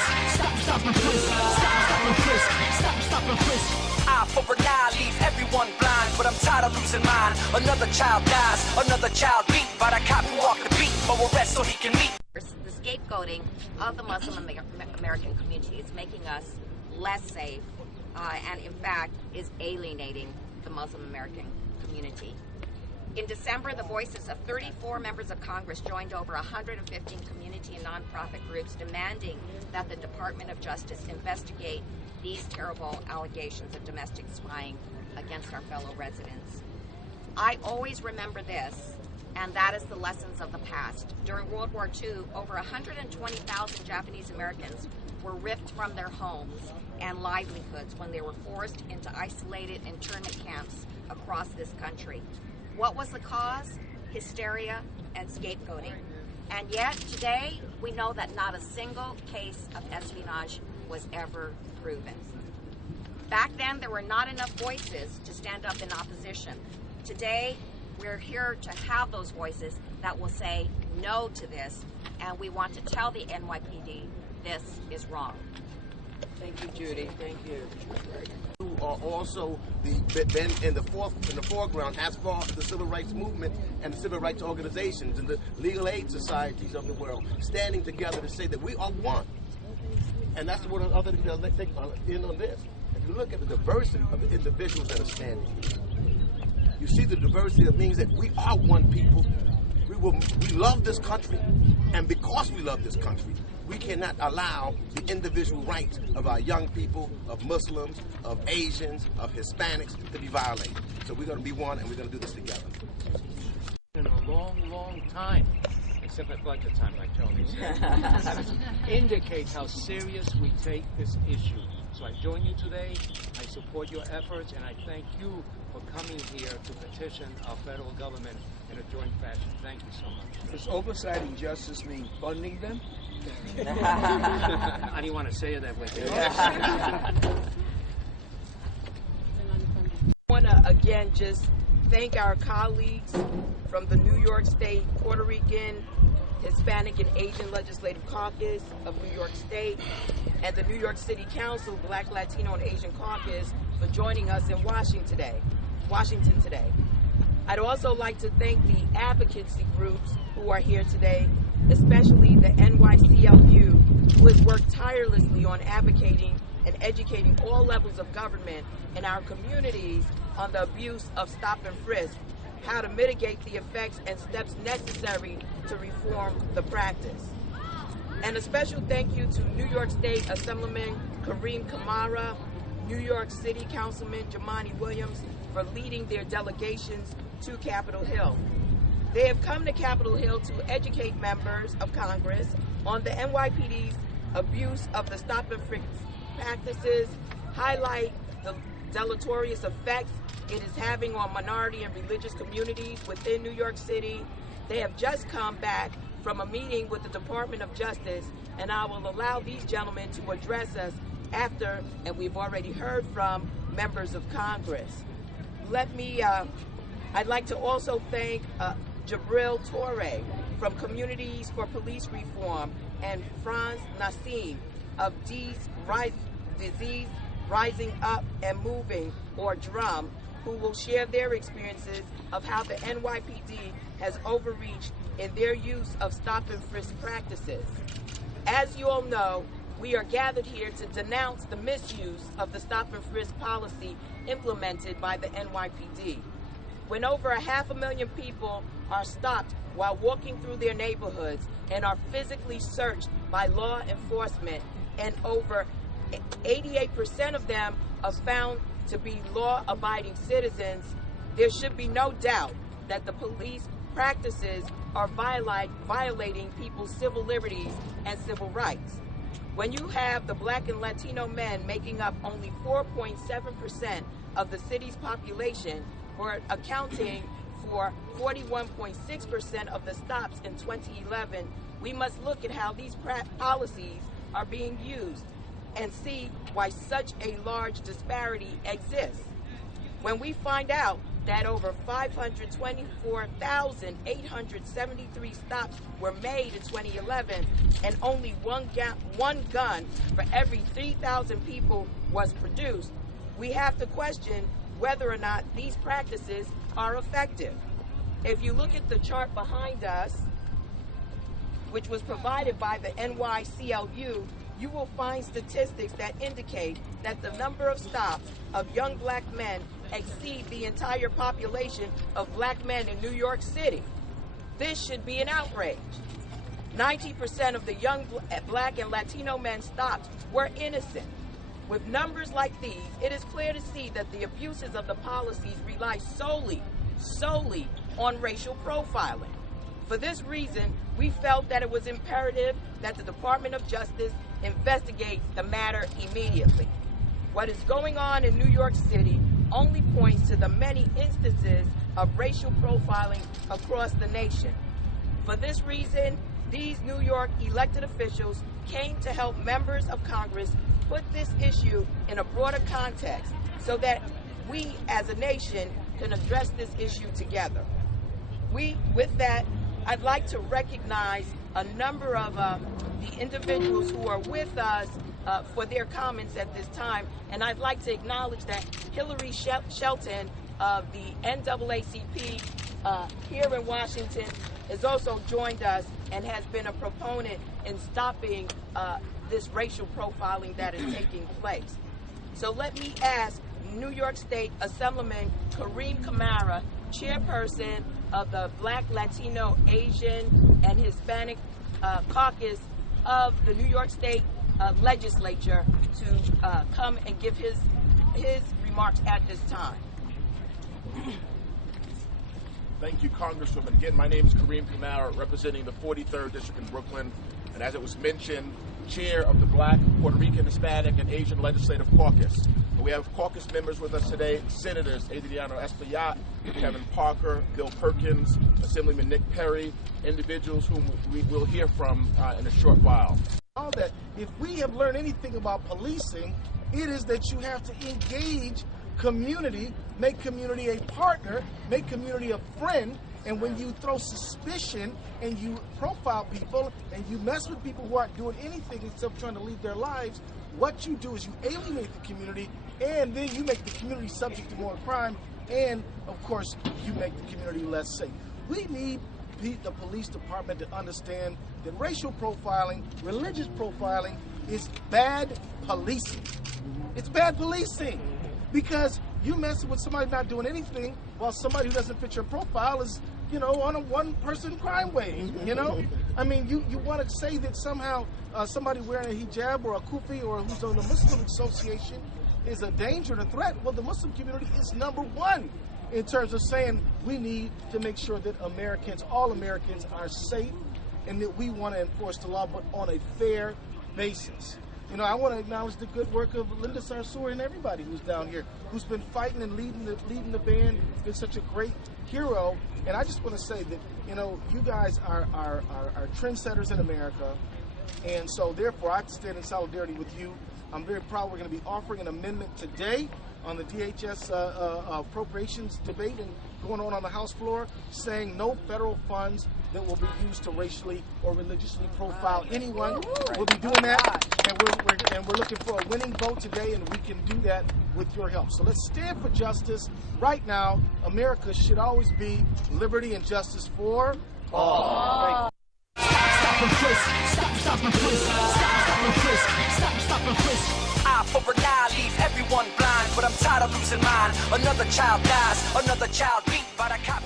stop and frisk, stop and frisk, stop and frisk. Eye for an eye leaves everyone blind, but I'm tired of losing mine. Another child dies, another child beat by the cop who walked the beat for arrest so he can meet. The scapegoating of the Muslim American community is making us less safe, and in fact is alienating the Muslim American community. In December, the voices of 34 members of Congress joined over 115 community and nonprofit groups demanding that the Department of Justice investigate these terrible allegations of domestic spying against our fellow residents. I always remember this, and that is the lessons of the past. During World War II, over 120,000 Japanese Americans were ripped from their homes and livelihoods when they were forced into isolated internment camps across this country. What was the cause? Hysteria and scapegoating. And yet, today, we know that not a single case of espionage was ever proven. Back then, there were not enough voices to stand up in opposition. Today, we're here to have those voices that will say no to this, and we want to tell the NYPD this is wrong. Thank you, Judy. Thank you. Who are also been in the foreground as far as the civil rights movement and the civil rights organizations and the legal aid societies of the world, standing together to say that we are one. And that's what other things I think in on this. If you look at the diversity of the individuals that are standing here, you see the diversity that means that we are one people. We love this country, and because we love this country, we cannot allow the individual rights of our young people, of Muslims, of Asians, of Hispanics to be violated. So we're going to be one, and we're going to do this together. In a long, long time, except I like the time like Tony said, indicates how serious we take this issue. So I join you today, I support your efforts, and I thank you for coming here to petition our federal government in a joint fashion. Thank you so much. Does oversight and justice mean funding them? I didn't want to say it that way. I want to again just thank our colleagues from the New York State Puerto Rican, Hispanic, and Asian Legislative Caucus of New York State and the New York City Council Black, Latino, and Asian Caucus for joining us in Washington today. I'd also like to thank the advocacy groups who are here today, especially the NYCLU, who has worked tirelessly on advocating and educating all levels of government in our communities on the abuse of stop and frisk, how to mitigate the effects and steps necessary to reform the practice. And a special thank you to New York State Assemblyman Kareem Kamara, New York City Councilman Jumaane Williams for leading their delegations to Capitol Hill. They have come to Capitol Hill to educate members of Congress on the NYPD's abuse of the stop and frisk practices, highlight the deleterious effects it is having on minority and religious communities within New York City. They have just come back from a meeting with the Department of Justice, and I will allow these gentlemen to address us after, and we've already heard from members of Congress. I'd like to also thank Jabril Torre from Communities for Police Reform and Franz Nassim of Disease Rising Up and Moving, or DRUM, who will share their experiences of how the NYPD has overreached in their use of stop and frisk practices. As you all know, we are gathered here to denounce the misuse of the stop and frisk policy implemented by the NYPD. When over 500,000 people are stopped while walking through their neighborhoods and are physically searched by law enforcement, and over 88% of them are found to be law-abiding citizens, there should be no doubt that the police practices are violating people's civil liberties and civil rights. When you have the Black and Latino men making up only 4.7% of the city's population, or accounting for 41.6% of the stops in 2011, we must look at how these policies are being used and see why such a large disparity exists. When we find out that over 524,873 stops were made in 2011, and only one gun for every 3,000 people was produced, we have to question whether or not these practices are effective. If you look at the chart behind us, which was provided by the NYCLU, you will find statistics that indicate that the number of stops of young black men exceed the entire population of black men in New York City. This should be an outrage. 90% of the young black and Latino men stopped were innocent. With numbers like these, it is clear to see that the abuses of the policies rely solely on racial profiling. For this reason, we felt that it was imperative that the Department of Justice investigate the matter immediately. What is going on in New York City only points to the many instances of racial profiling across the nation. For this reason, these New York elected officials came to help members of Congress put this issue in a broader context so that we as a nation can address this issue together. With that, I'd like to recognize a number of the individuals who are with us for their comments at this time, and I'd like to acknowledge that Hillary Shelton of the NAACP here in Washington has also joined us and has been a proponent in stopping this racial profiling that is taking place. So let me ask New York State Assemblyman Kareem Kamara, chairperson of the Black, Latino, Asian, and Hispanic caucus of the New York State legislature, to come and give his remarks at this time. Thank you, Congresswoman. Again, my name is Kareem Kamara, representing the 43rd District in Brooklyn, and as it was mentioned, chair of the Black, Puerto Rican, Hispanic, and Asian Legislative Caucus. We have caucus members with us today, Senators Adriano Espaillat, Kevin Parker, Bill Perkins, Assemblyman Nick Perry, individuals whom we will hear from in a short while. That if we have learned anything about policing, it is that you have to engage community, make community a partner, make community a friend, and when you throw suspicion and you profile people and you mess with people who aren't doing anything except trying to lead their lives, what you do is you alienate the community, and then you make the community subject to more crime, and of course you make the community less safe. We need the police department to understand that racial profiling, religious profiling is bad policing. It's bad policing because you mess with somebody not doing anything while somebody who doesn't fit your profile is, on a one-person crime wave, I mean, you want to say that somehow somebody wearing a hijab or a kufi or who's on the Muslim Association is a danger and a threat. Well, the Muslim community is number one in terms of saying we need to make sure that all Americans are safe, and that we want to enforce the law, but on a fair basis. I want to acknowledge the good work of Linda Sarsour and everybody who's down here, who's been fighting and leading the band, been such a great hero. And I just want to say that, you guys are trendsetters in America, and so therefore I stand in solidarity with you. I'm very proud we're going to be offering an amendment today on the DHS appropriations debate and going on the House floor, saying no federal funds that will be used to racially or religiously profile anyone. We'll be doing that, and we're looking for a winning vote today, and we can do that with your help. So let's stand for justice. Right now, America should always be liberty and justice for all. Stop and frisk, stop and frisk, stop and frisk, stop and frisk. Eye for an eye, leave everyone blind, but I'm tired of losing mine. Another child dies, another child beat by the cop.